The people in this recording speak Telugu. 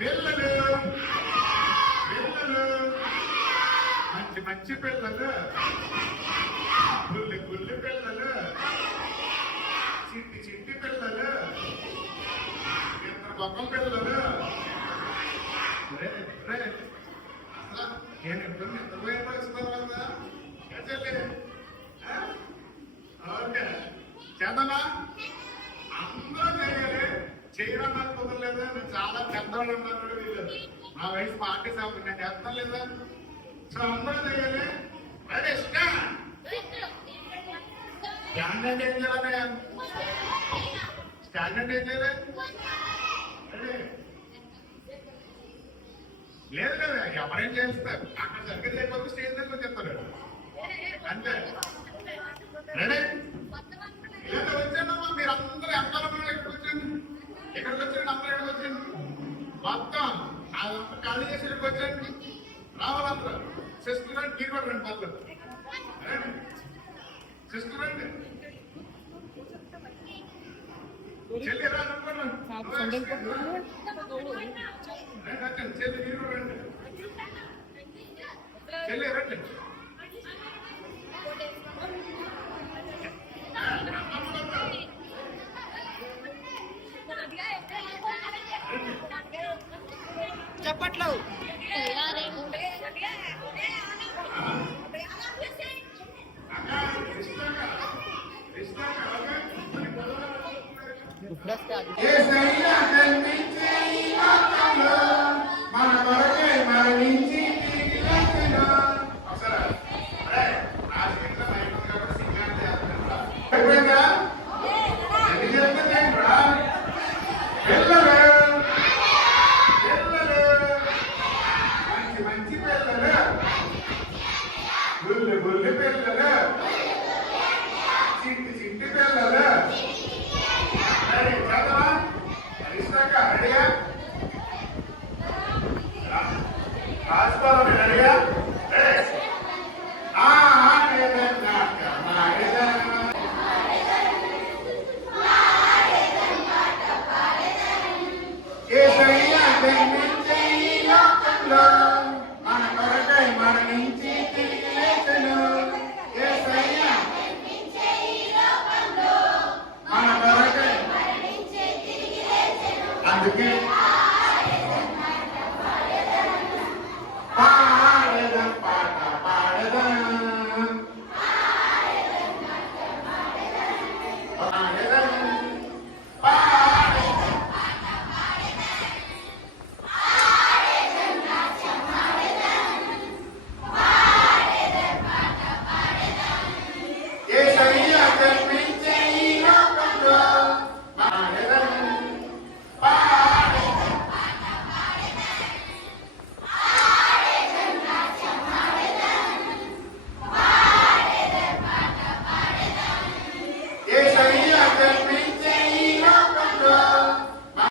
పిల్లలు. పిల్లలు. మంచి మంచి పిల్లలు. గుల్లి గుల్లి పిల్లలు. చిట్టి చిట్టి పిల్లలు. ఇద్దరు బొక్కల పిల్లలు. నేను ఎప్పుడు నిద్రపోయే పరిస్థితులు కదా చెల్లి ఓకే. చేద్దామా? నాకు నువ్వు చాలా పెద్దవాళ్ళు ఉన్నారు వీళ్ళు. నా వయసు పార్టీ సభ నేను చేస్తాను లేదా? సో అందరూ చేయాలి రెడీ స్టాండర్డ్ ఏం చేయాలి స్టాండర్డ్ ఏం చేయాలి? లేదు కదా ఎవరేం చేస్తారు అక్కడ జరిగేది లేకపోతే స్టేజ్ దగ్గర చెప్తారు అంతే. రెడీ మొత్తం అదంతా ఖాళీ చేసి ఇక్కడికి వచ్చాను రావాలందరూ రండి మీరు కూడా రండి. సిస్టర్ రండి చెల్లి రా అనుకోండి రండి వచ్చండి చెల్లి మీరు కూడా రండి. చెల్లి రండి. Eh. That's not ఆస్కారం